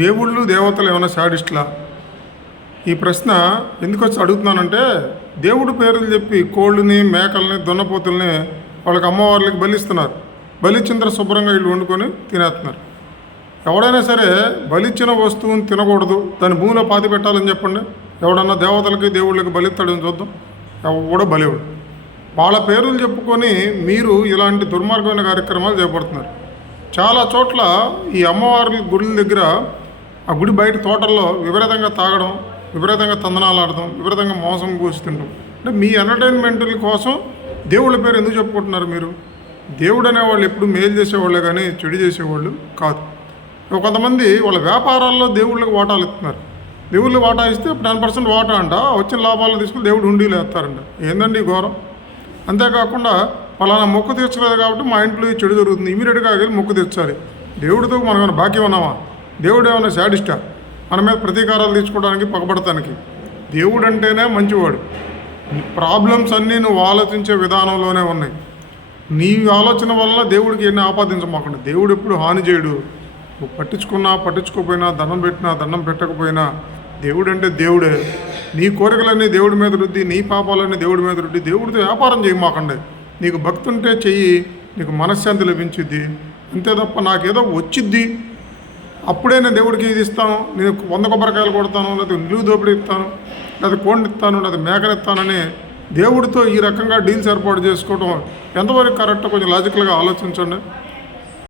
దేవుళ్ళు దేవతలు ఏమైనా శాడిస్ట్లా? ఈ ప్రశ్న ఎందుకు వచ్చి అడుగుతున్నానంటే, దేవుడు పేర్లు చెప్పి కోళ్ళని, మేకల్ని, దున్నపోతుల్ని వాళ్ళకి అమ్మవార్లకి బలిస్తున్నారు. బలిచ్చిన తర్వాత శుభ్రంగా వీళ్ళు వండుకొని తినేస్తున్నారు. ఎవడైనా సరే బలిచ్చిన వస్తువుని తినకూడదు, దాన్ని భూమిలో పాతి పెట్టాలని చెప్పండి. ఎవడన్నా దేవతలకి దేవుళ్ళకి బలిస్తాడని చూద్దాం. ఎవడో బలివుడు. వాళ్ళ పేర్లు చెప్పుకొని మీరు ఇలాంటి దుర్మార్గమైన కార్యక్రమాలు చేపడుతున్నారు. చాలా చోట్ల ఈ అమ్మవారి గుడుల దగ్గర, ఆ గుడి బయట తోటల్లో విపరీతంగా తాగడం, విపరీతంగా తందనాలు ఆడడం, విపరీతంగా మోసం కూర్చుంటాం. అంటే మీ ఎంటర్టైన్మెంట్ల కోసం దేవుళ్ళ పేరు ఎందుకు చెప్పుకుంటున్నారు మీరు? దేవుడు అనేవాళ్ళు ఎప్పుడు మేలు చేసేవాళ్ళే కానీ చెడు చేసేవాళ్ళు కాదు. కొంతమంది వాళ్ళ వ్యాపారాల్లో దేవుళ్ళకి వాటాలు ఇస్తున్నారు. దేవుళ్ళు వాటా ఇస్తే 10% వాటా అంట, వచ్చిన లాభాలను తీసుకుని దేవుడు హుండీలు వేస్తారంట. ఏందండి ఘోరం? అంతేకాకుండా పలానా మొక్కు తీర్చలేదు కాబట్టి మా ఇంట్లో ఈ చెడు జరుగుతుంది, ఇమీడియట్గా వెళ్ళి మొక్కు తీర్చాలి. దేవుడితో మనం ఏమైనా బాకీ ఉన్నామా? దేవుడు ఏమైనా శాడిస్టా మన మీద ప్రతీకారాలు తీర్చుకోవడానికి, పగబడటానికి? దేవుడు అంటేనే మంచివాడు. ప్రాబ్లమ్స్ అన్నీ నువ్వు ఆలోచించే విధానంలోనే ఉన్నాయి. నీ ఆలోచన వల్ల దేవుడికి ఎన్ని ఆపాదించమాకండి. దేవుడు ఎప్పుడు హాని చేయడు. నువ్వు పట్టించుకున్నా పట్టించుకోకపోయినా, దండం పెట్టినా దండం పెట్టకపోయినా దేవుడు అంటే దేవుడే. నీ కోరికలన్నీ దేవుడి మీద రుద్ది, నీ పాపాలన్నీ దేవుడి మీద రుద్ది దేవుడితో వ్యాపారం చేయమాకండి. నీకు భక్తి ఉంటే చెయ్యి, నీకు మనశ్శాంతి లభించుద్ది. అంతే తప్ప నాకేదో వచ్చిద్ది, అప్పుడే నేను దేవుడికి ఇది ఇస్తాను, నేను 100 కొబ్బరికాయలు కొడతాను, లేదా నిలువు దోపిడీ ఇస్తాను, లేదా కోడిని ఇస్తాను, లేదా మేకనిస్తానని దేవుడితో ఈ రకంగా డీల్స్ ఏర్పాటు చేసుకోవడం ఎంతవరకు కరెక్టో కొంచెం లాజికల్గా ఆలోచించండి.